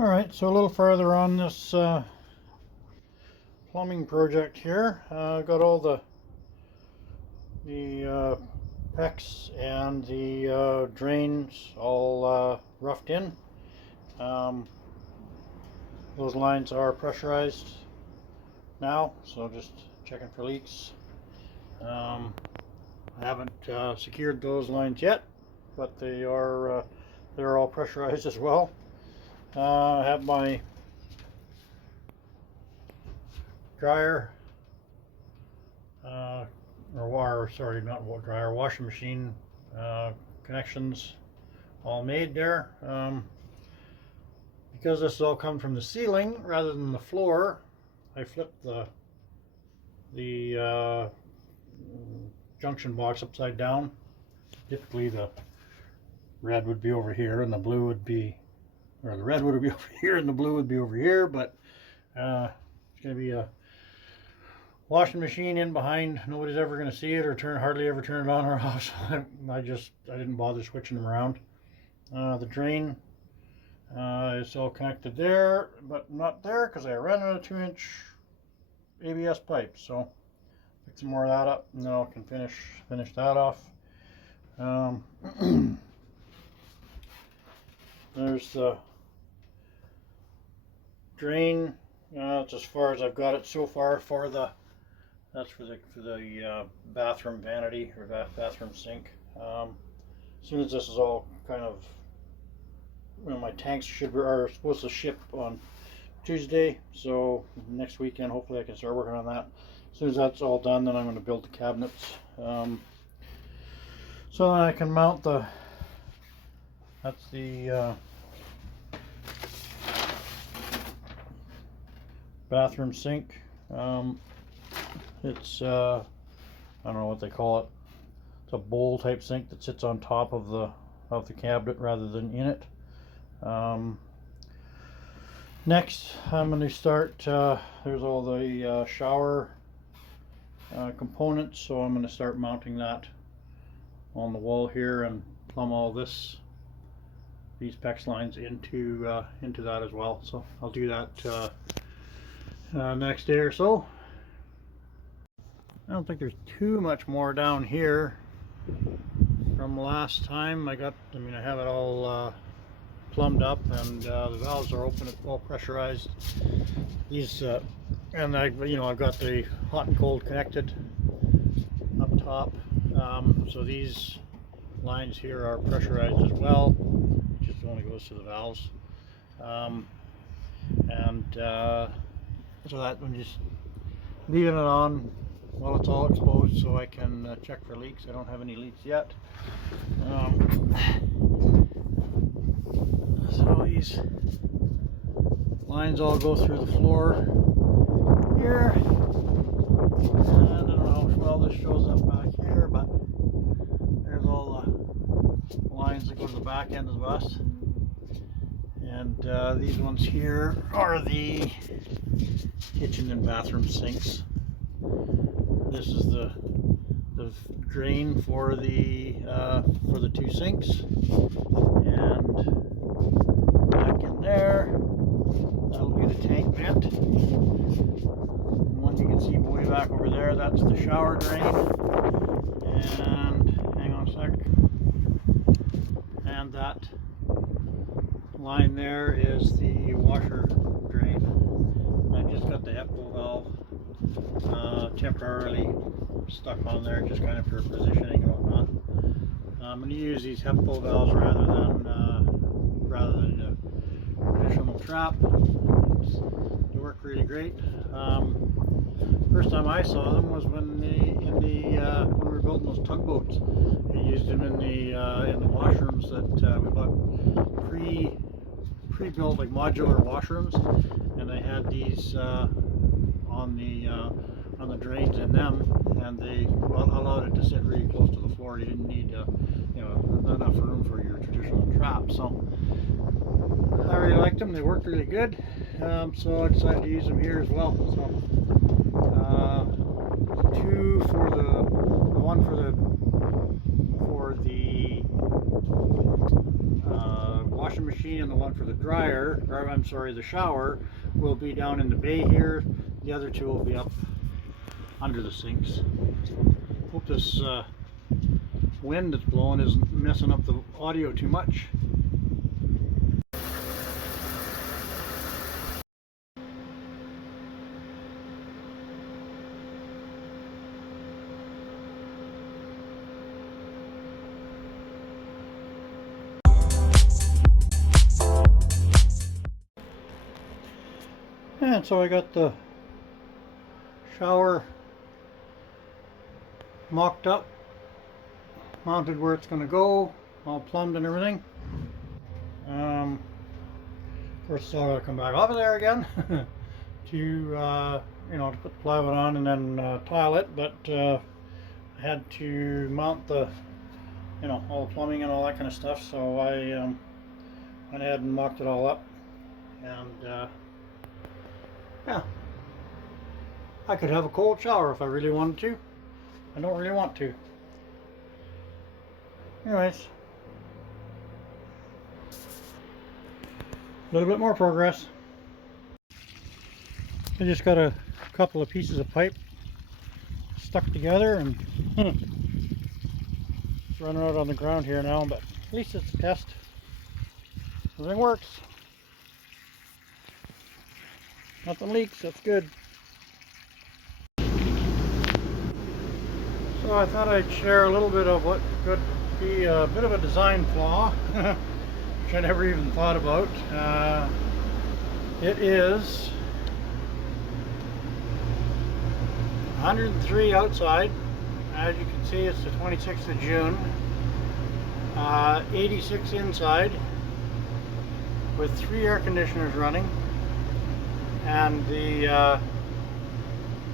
Alright, so a little further on this plumbing project here. I've got all the PEX and the drains all roughed in. Those lines are pressurized now, so just checking for leaks. I haven't secured those lines yet, but they're all pressurized as well. I have my dryer, washing machine connections all made there. Because this is all coming from the ceiling rather than the floor, I flipped the junction box upside down. Typically the red would be over here and the blue would be, or the red would be over here and the blue would be over here, but it's going to be a washing machine in behind. Nobody's ever going to see it or hardly ever turn it on or off, so I didn't bother switching them around. The drain is all connected there, but not there because I ran out of 2-inch ABS pipe, so pick some more of that up and then I can finish that off. There's the drain. That's as far as I've got it so far. That's for the bathroom vanity or bathroom sink. As soon as this is all kind of, my tanks are supposed to ship on Tuesday, so next weekend hopefully I can start working on that. As soon as that's all done, then I'm going to build the cabinets, so then I can mount that's the bathroom sink. It's I don't know what they call it. It's a bowl type sink that sits on top of the cabinet rather than in it. Next I'm going to start, there's all the shower components, so I'm going to start mounting that on the wall here and plumb all these PEX lines into that as well. So I'll do that next day or so. I don't think there's too much more down here from last time. I have it all plumbed up, and the valves are open, it's all pressurized. These and I've got the hot and cold connected up top, so these lines here are pressurized as well. It just only goes to the valves, so that I'm just leaving it on while it's all exposed so I can check for leaks. I don't have any leaks yet. So these lines all go through the floor here, and I don't know how well this shows up back here, but there's all the lines that go to the back end of the bus, and these ones here are the kitchen and bathroom sinks. This is the drain for the 2 sinks, and back in there, that'll be the tank vent. One you can see way back over there, that's the shower drain. And hang on a sec. And that line there is the washer drain. I just got the HEPA valve temporarily stuck on there, just kind of for positioning and whatnot. I'm going to use these HEPA valves rather than a traditional trap. They work really great. First time I saw them was when we were building those tugboats. We used them in the washrooms that we bought pre-built, like modular washrooms, and they had these on the drains in them, and they allowed it to sit really close to the floor. You didn't need not enough room for your traditional trap. So I really liked them. They worked really good. So I decided to use them here as well. So two for the one for for the washing machine and the one for the dryer, or I'm sorry, the shower, will be down in the bay here. The other two will be up under the sinks. So hope this wind that's blowing isn't messing up the audio too much. And so I got the shower mocked up, mounted where it's going to go, all plumbed and everything. Of course, it's all got to come back off of there again to you know, to put the plywood on and then tile it. But I had to mount the, you know, all the plumbing and all that kind of stuff. So I went ahead and mocked it all up, and yeah, I could have a cold shower if I really wanted to. I don't really want to. Anyways, a little bit more progress. I just got a couple of pieces of pipe stuck together and it's running out on the ground here now, but at least it's a test. Everything works. Nothing leaks, that's good. So I thought I'd share a little bit of what could be a bit of a design flaw, which I never even thought about. It is 103 outside. As you can see, it's the 26th of June. 86 inside with 3 air conditioners running. And the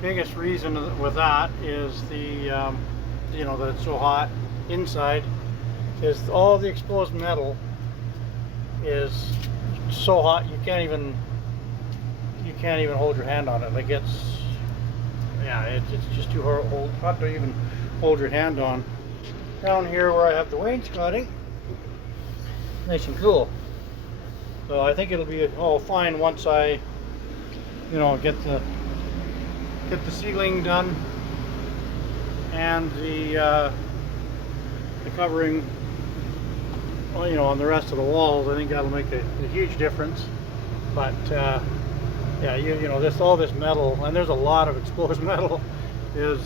biggest reason with that is the you know, that it's so hot inside is all the exposed metal is so hot you can't even hold your hand on it. Like it's just too hot to even hold your hand on. Down here where I have the wainscoting, nice and cool. So I think it'll be all fine once I, you know, get the ceiling done and the covering, well, you know, on the rest of the walls. I think that'll make a huge difference. But yeah, you know, all this metal, and there's a lot of exposed metal, is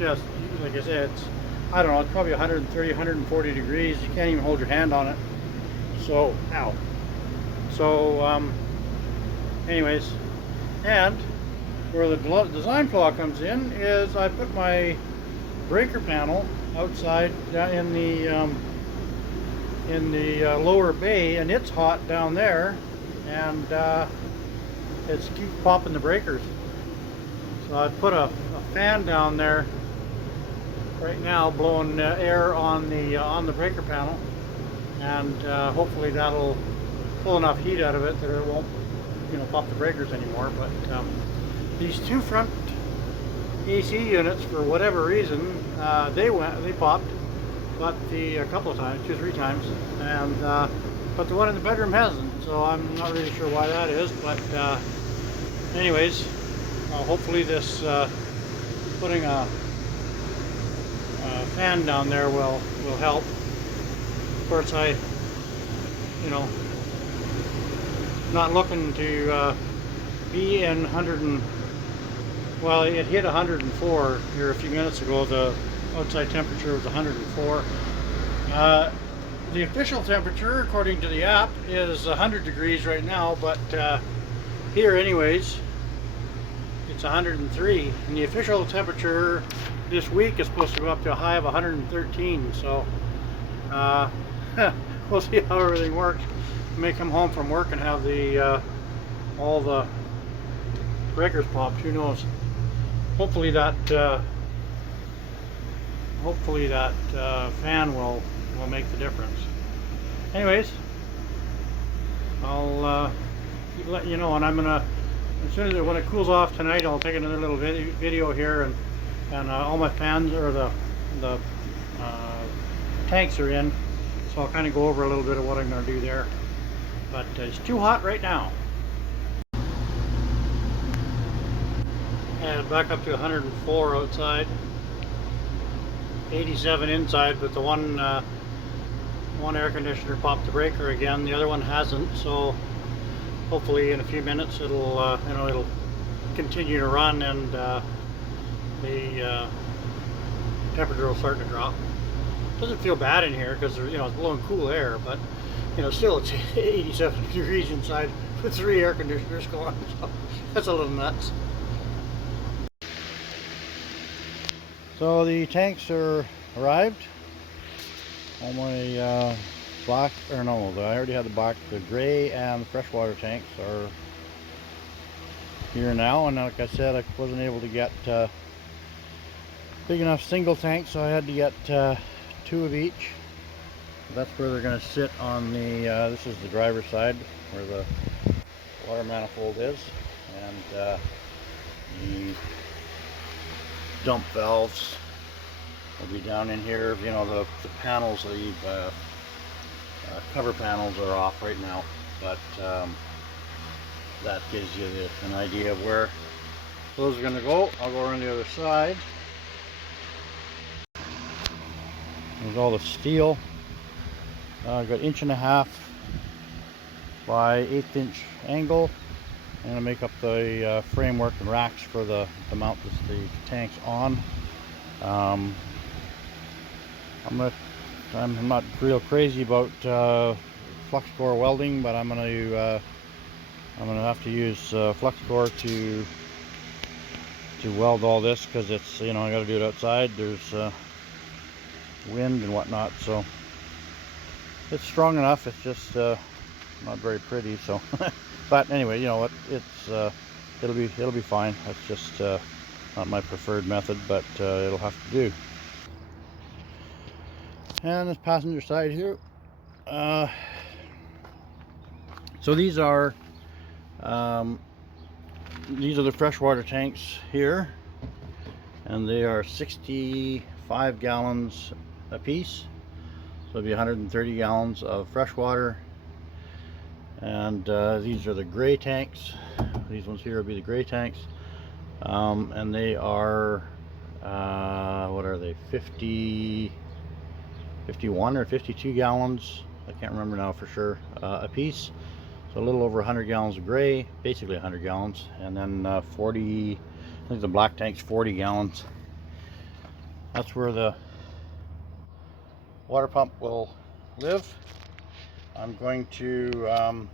just, like I said, it's, I don't know, it's probably 130, 140 degrees. You can't even hold your hand on it. So, ow. So, anyways, and where the design flaw comes in is I put my breaker panel outside in the lower bay, and it's hot down there, and it's keep popping the breakers. So I put a fan down there right now, blowing air on the breaker panel, and hopefully that'll pull enough heat out of it that it won't, you know, pop the breakers anymore. But these 2 front AC units, for whatever reason, they popped, but a couple of times, 2 or 3 times, and but the one in the bedroom hasn't. So I'm not really sure why that is. But anyways, hopefully this putting a fan down there will help. Of course, I, you know, not looking to be in 100 and, well, it hit 104 here a few minutes ago. The outside temperature was 104. The official temperature, according to the app, is 100 degrees right now, but here anyways, it's 103. And the official temperature this week is supposed to go up to a high of 113. So we'll see how everything works. I may come home from work and have the all the breakers popped. Who knows? Hopefully that fan will make the difference. Anyways, I'll let you know, and I'm gonna, as soon as when it cools off tonight, I'll take another little video here, and all my fans, or the tanks are in, so I'll kind of go over a little bit of what I'm going to do there. But it's too hot right now. And back up to 104 outside, 87 inside, but the one air conditioner popped the breaker again. The other one hasn't, so hopefully in a few minutes it'll it'll continue to run, and the temperature will start to drop. Doesn't feel bad in here because it's blowing cool air, but still it's 87 degrees inside with 3 air conditioners going, so that's a little nuts. So the tanks are arrived. All my black, or no, I already had the black, the gray and the freshwater tanks are here now, and like I said, I wasn't able to get big enough single tanks, so I had to get 2 of each. That's where they're going to sit on the, this is the driver's side where the water manifold is, and the dump valves will be down in here. The panels, the cover panels are off right now, but that gives you an idea of where those are going to go. I'll go around the other side. There's all the steel. I've got 1.5 inch by 1/8 inch angle. I'm going to make up the framework and racks for the mount the tanks on. I'm not real crazy about flux core welding, but I'm gonna have to use flux core to weld all this, because it's I got to do it outside. There's wind and whatnot, so it's strong enough. It's just not very pretty. So, but anyway, what it'll be fine. That's just not my preferred method, but it'll have to do. And this passenger side here, so these are the freshwater tanks here, and they are 65 gallons a piece, so it'll be 130 gallons of freshwater. And these are the gray tanks. These ones here will be the gray tanks, and they are what are they, 51 or 52 gallons, I can't remember now for sure, a piece. So a little over 100 gallons of gray, basically 100 gallons, and then 40, I think the black tank's 40 gallons. That's where the water pump will live. I'm going to,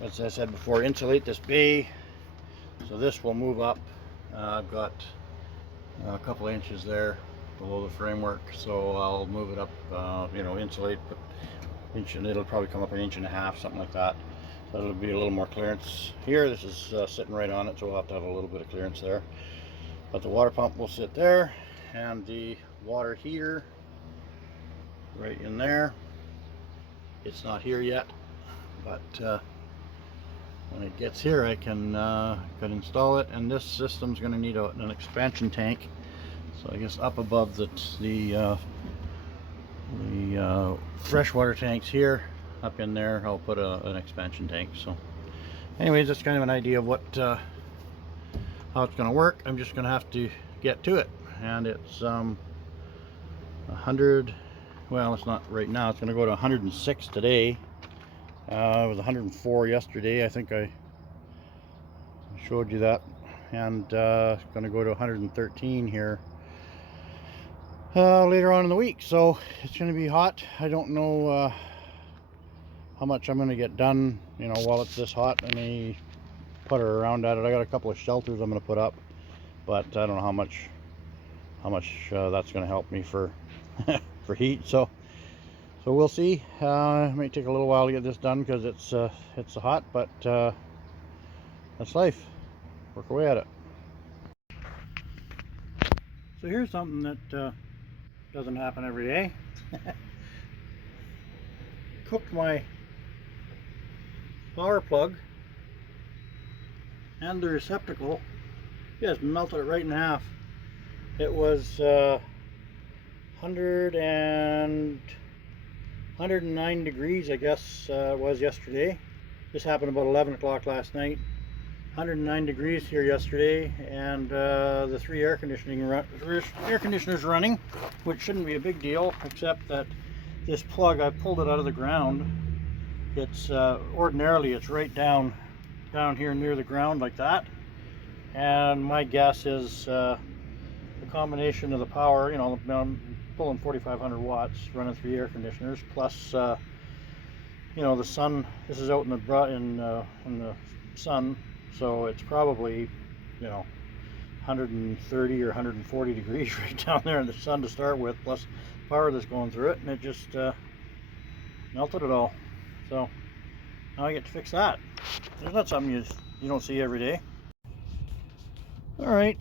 as I said before, insulate this bay, so this will move up. I've got a couple of inches there below the framework, so I'll move it up, insulate, but it'll probably come up 1.5 inches, something like that. So it'll be a little more clearance here. This is sitting right on it, so we'll have to have a little bit of clearance there. But the water pump will sit there, and the water heater right in there. It's not here yet, but when it gets here, I can install it. And this system's going to need an expansion tank. So I guess up above the freshwater tanks here, up in there, I'll put an expansion tank. So anyways, that's kind of an idea of what how it's going to work. I'm just going to have to get to it, and it's 100. Well, it's not right now. It's going to go to 106 today. It was 104 yesterday. I think I showed you that, and it's going to go to 113 here later on in the week. So it's going to be hot. I don't know how much I'm going to get done, while it's this hot. I may putter around at it. I got a couple of shelters I'm going to put up, but I don't know how much that's going to help me for for heat. So we'll see. It may take a little while to get this done because it's hot, but that's life. Work away at it. So here's something that doesn't happen every day. Cooked my power plug and the receptacle. Just melted it right in half. It was 109 degrees, I guess it was yesterday. This happened about 11 o'clock last night. 109 degrees here yesterday, and the three air conditioners running, which shouldn't be a big deal, except that this plug, I pulled it out of the ground. It's ordinarily it's right down here near the ground like that, and my guess is the combination of the power, you know, I'm pulling 4,500 watts running 3 air conditioners, plus you know, the sun. This is out in the sun, so it's probably, you know, 130 or 140 degrees right down there in the sun to start with, plus power that's going through it, and it just melted it all. So now I get to fix that. There's not something you don't see every day. All right,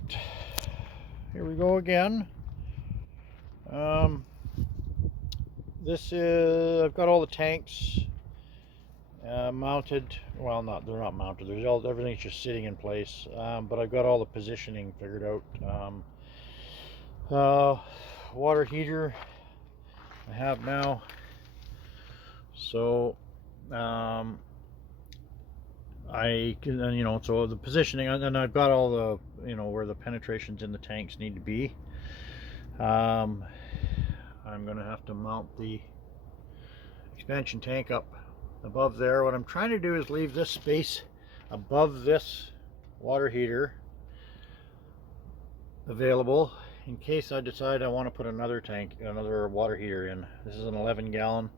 here we go again. This is, I've got all the tanks mounted. Well, they're not mounted. Everything's just sitting in place. But I've got all the positioning figured out. Water heater I have now. So I can, you know, so the positioning, and I've got all the, you know, where the penetrations in the tanks need to be. I'm gonna have to mount the expansion tank up above there. What I'm trying to do is leave this space above this water heater available in case I decide I want to put another water heater in. This is an 11-gallon.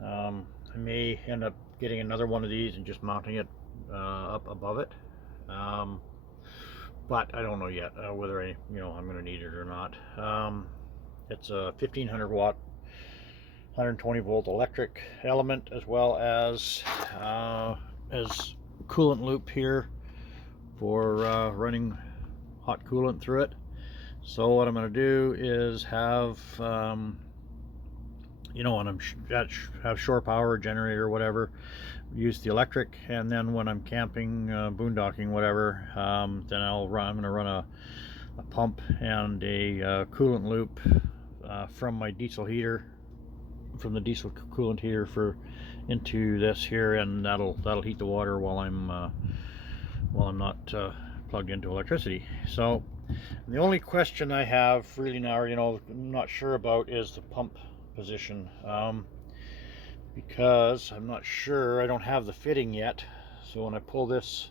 I may end up getting another one of these and just mounting it up above it, but I don't know yet whether I'm going to need it or not. It's a 1500 watt 120 volt electric element, as well as coolant loop here for running hot coolant through it. So what I'm going to do is have when I'm have shore power generator or whatever, use the electric, and then when I'm camping, boondocking, whatever, then I'm going to run a pump and a coolant loop from my diesel heater, from the diesel coolant heater into this here, and that'll heat the water while I'm not plugged into electricity. So the only question I have really now, I'm not sure about, is the pump position, because I'm not sure. I don't have the fitting yet. So when I pull this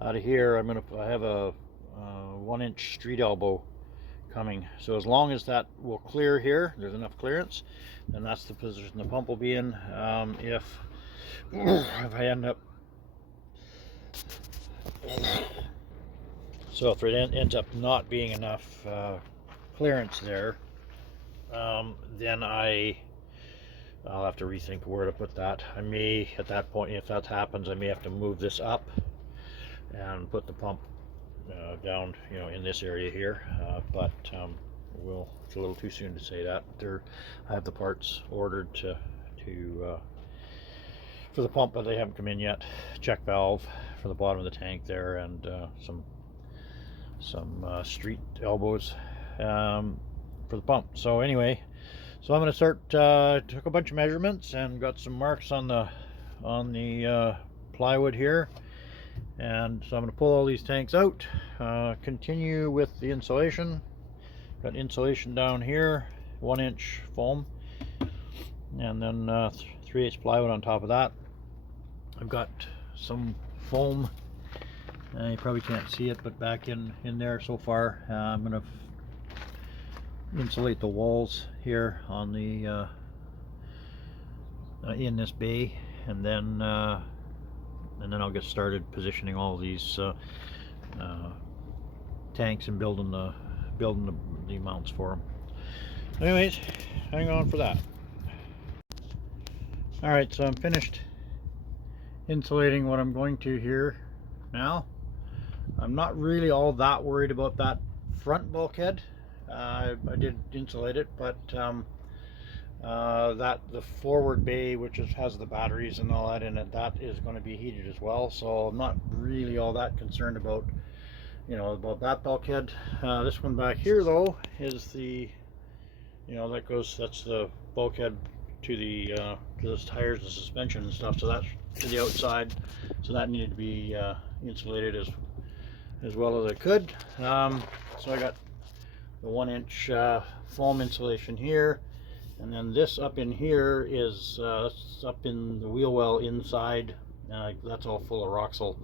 out of here, I have a 1-inch street elbow coming. So as long as that will clear here, there's enough clearance, then that's the position the pump will be in. If I end up, so if it ends up not being enough clearance there, then I'll have to rethink where to put that. I may, at that point, if that happens, I may have to move this up and put the pump down, in this area here. But it's a little too soon to say that. I have the parts ordered for the pump, but they haven't come in yet. Check valve for the bottom of the tank there, and some street elbows for the pump. So anyway, so I'm going to start. Took a bunch of measurements and got some marks on the plywood here, and so I'm going to pull all these tanks out, continue with the insulation. Got insulation down here, 1-inch foam, and then 3/8 plywood on top of that. I've got some foam, you probably can't see it, but back in there so far. I'm going to insulate the walls here on the in this bay, and then I'll get started positioning all these tanks and building the mounts for them. Anyways, hang on for that. All right, so I'm finished insulating what I'm going to here now. I'm not really all that worried about that front bulkhead. I did insulate it, but the forward bay, which has the batteries and all that in it, that is going to be heated as well. So I'm not really all that concerned about about that bulkhead. This one back here though is the you know, that's the bulkhead to the tires and suspension and stuff. So that's to the outside. So that needed to be insulated as well as I could. So I got the 1-inch foam insulation here, and then this up in here is up in the wheel well inside. That's all full of Roxol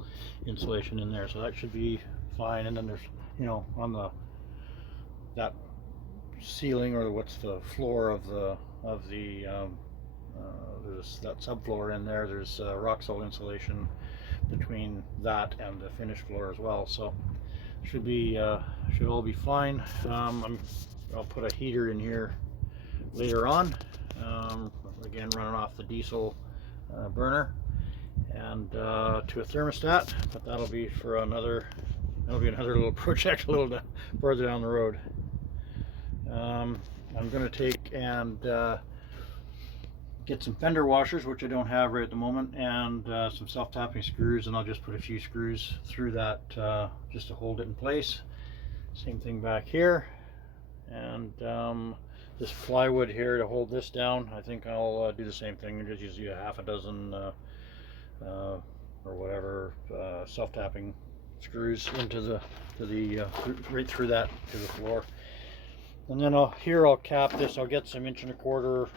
insulation in there, so that should be fine. And then there's, you know, on that ceiling, or what's the floor of there's that subfloor in there. There's Roxol insulation between that and the finished floor as well. So should all be fine. I'll put a heater in here later on. Again, running off the diesel burner and to a thermostat, but that'll be another little project a little further down the road. I'm going to take and get some fender washers, which I don't have right at the moment, and some self-tapping screws, and I'll just put a few screws through that just to hold it in place. Same thing back here, and this plywood here to hold this down. I think I'll do the same thing and just use a half a dozen or whatever self-tapping screws into right through that to the floor. And then I'll cap this. I'll get some 1¼ inch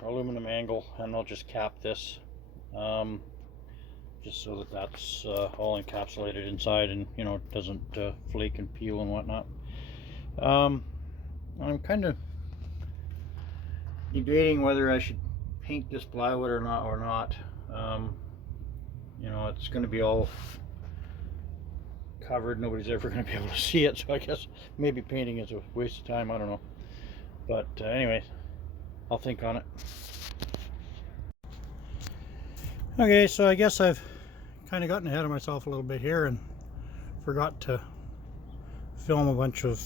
aluminum angle, and I'll just cap this, just so that's all encapsulated inside, and you know, it doesn't flake and peel and whatnot. I'm kind of debating whether I should paint this plywood or not. You know, it's going to be all covered. Nobody's ever going to be able to see it, so I guess maybe painting is a waste of time. I don't know. But anyway, I'll think on it. Okay, so I guess I've kind of gotten ahead of myself a little bit here and forgot to film a bunch of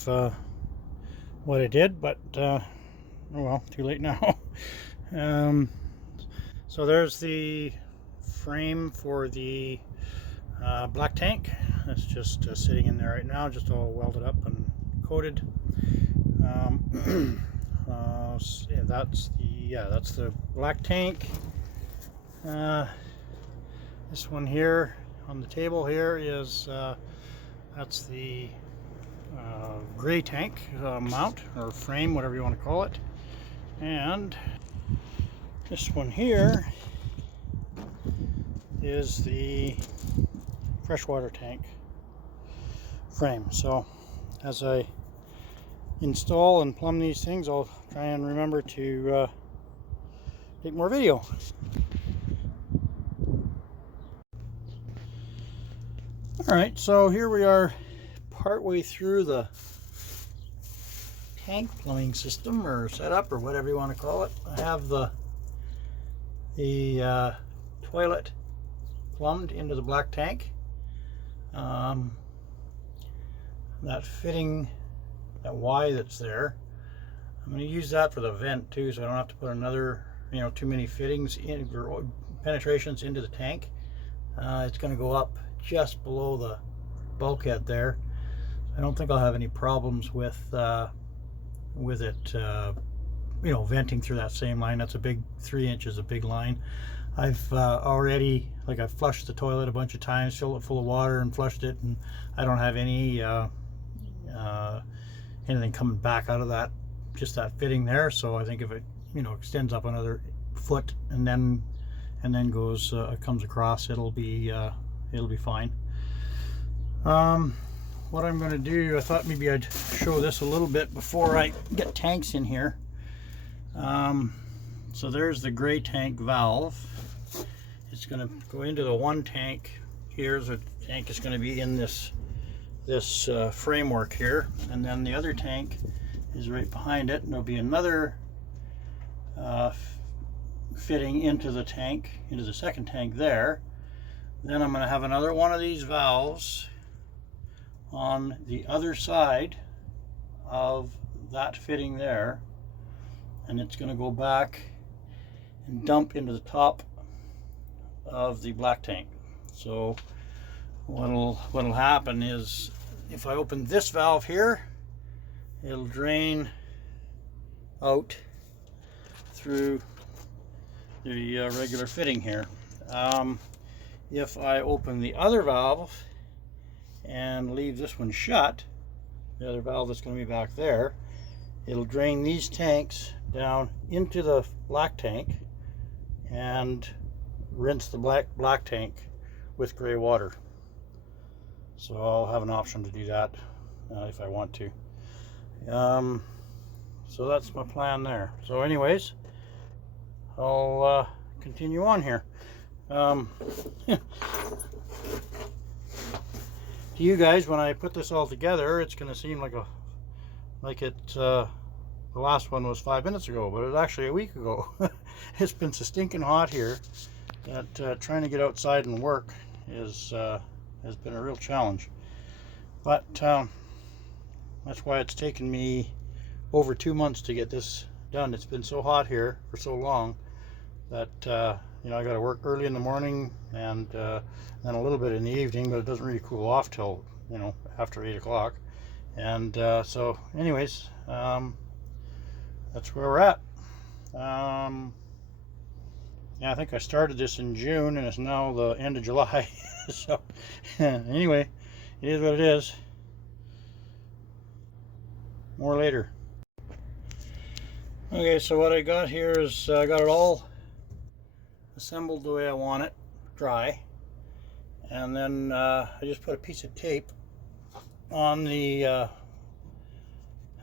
what I did, but oh well, too late now. So there's the frame for the black tank. It's just sitting in there right now, just all welded up and coated. That's the black tank. This one here on the table here is that's the gray tank mount or frame, whatever you want to call it. And this one here is the freshwater tank frame. So as I install and plumb these things, I'll try and remember to take more video. Alright, so here we are partway through the tank plumbing system or setup or whatever you want to call it. I have the toilet plumbed into the black tank. That fitting, that Y that's there, I'm going to use that for the vent too, so I don't have to put another, you know, too many fittings in or penetrations into the tank. It's going to go up just below the bulkhead there. I don't think I'll have any problems with it, you know, venting through that same line. That's a big 3 inches, a big line. I've already, like, I've flushed the toilet a bunch of times, filled it full of water and flushed it, and I don't have any anything coming back out of that, just that fitting there. So I think if it, you know, extends up another foot and then goes comes across, it'll be fine. What I'm going to do, I thought maybe I'd show this a little bit before I get tanks in here. So there's the gray tank valve. It's going to go into the one tank. Here's a tank is going to be in this framework here, and then the other tank is right behind it, and there'll be another fitting into the tank, into the second tank there. Then I'm going to have another one of these valves on the other side of that fitting there, and it's going to go back and dump into the top of the black tank. So what'll happen is, if I open this valve here, it'll drain out through the regular fitting here. If I open the other valve and leave this one shut, the other valve that's going to be back there, it'll drain these tanks down into the black tank and rinse the black tank with gray water. So I'll have an option to do that if I want to. So that's my plan there. So anyways, I'll continue on here. To you guys, when I put this all together, it's going to seem like the last one was 5 minutes ago, but it was actually a week ago. It's been so stinking hot here that trying to get outside and work has been a real challenge. But that's why it's taken me over 2 months to get this done. It's been so hot here for so long that you know, I got to work early in the morning and then a little bit in the evening, but it doesn't really cool off till, you know, after 8 o'clock. And so anyways, that's where we're at. Yeah, I think I started this in June and it's now the end of July. So anyway, it is what it is. More later. Okay, so what I got here is I got it all assembled the way I want it, dry, and then I just put a piece of tape on the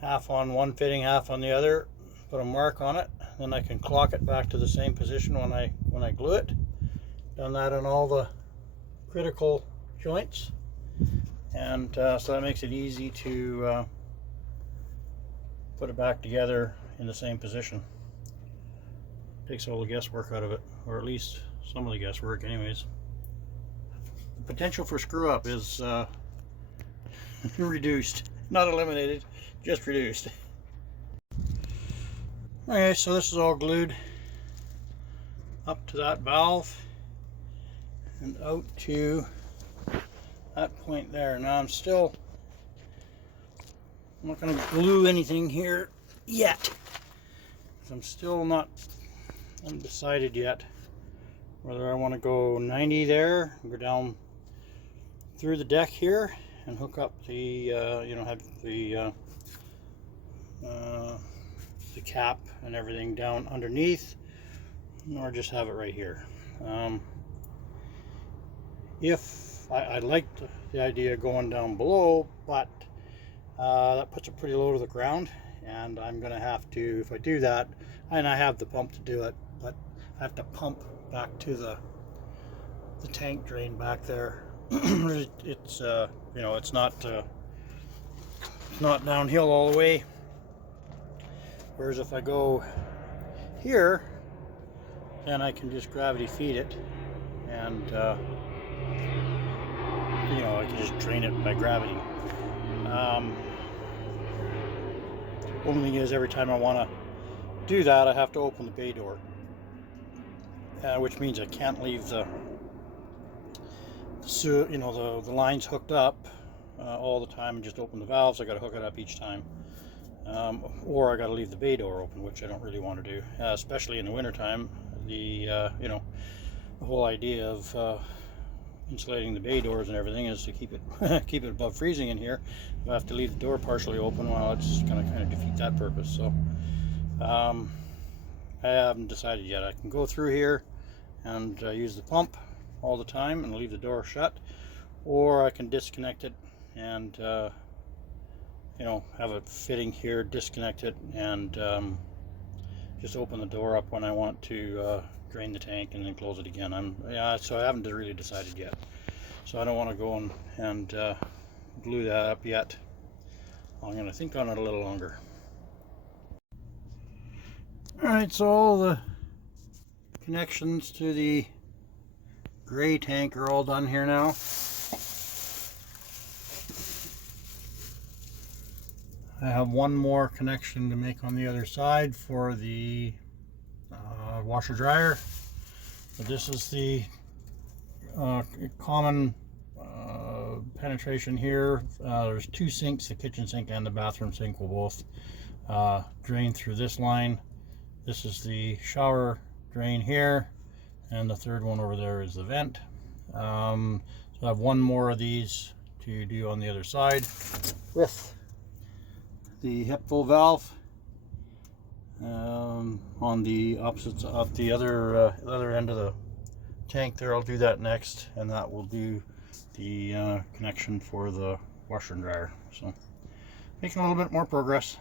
half on one fitting, half on the other, put a mark on it, then I can clock it back to the same position when I glue it. Done that on all the critical joints, and so that makes it easy to put it back together in the same position. Takes all the guesswork out of it, or at least some of the guesswork anyways. The potential for screw up is reduced, not eliminated, just reduced. Okay, so this is all glued up to that valve and out to that point there. Now I'm not going to glue anything here yet. I'm still not undecided yet whether I want to go 90 there, go down through the deck here and hook up the you know, have the cap and everything down underneath, or just have it right here. If I like the idea of going down below, but that puts it pretty low to the ground, and I'm going to have to, if I do that, and I have the pump to do it, but I have to pump back to the tank drain back there. It's you know, it's not downhill all the way, whereas if I go here, then I can just gravity feed it, and you know, I can just drain it by gravity. Only thing is, every time I want to do that, I have to open the bay door, which means I can't leave the you know, the lines hooked up all the time and just open the valves. I got to hook it up each time, or I got to leave the bay door open, which I don't really want to do, especially in the wintertime. The you know, the whole idea of insulating the bay doors and everything is to keep it keep it above freezing in here. If I have to leave the door partially open, well, it's going to kind of defeat that purpose. So I haven't decided yet. I can go through here and use the pump all the time and leave the door shut, or I can disconnect it and you know, have it fitting here, disconnect it, and just open the door up when I want to drain the tank and then close it again. So I haven't really decided yet, so I don't want to go and glue that up yet. I'm going to think on it a little longer. Alright, so all the connections to the gray tank are all done here now. I have one more connection to make on the other side for the washer dryer, but this is the common penetration here. There's two sinks, the kitchen sink and the bathroom sink will both drain through this line. This is the shower drain here, and the third one over there is the vent. So I have one more of these to do on the other side with the hip full valve on the opposites of the other end of the tank there. I'll do that next, and that will do the connection for the washer and dryer. So making a little bit more progress.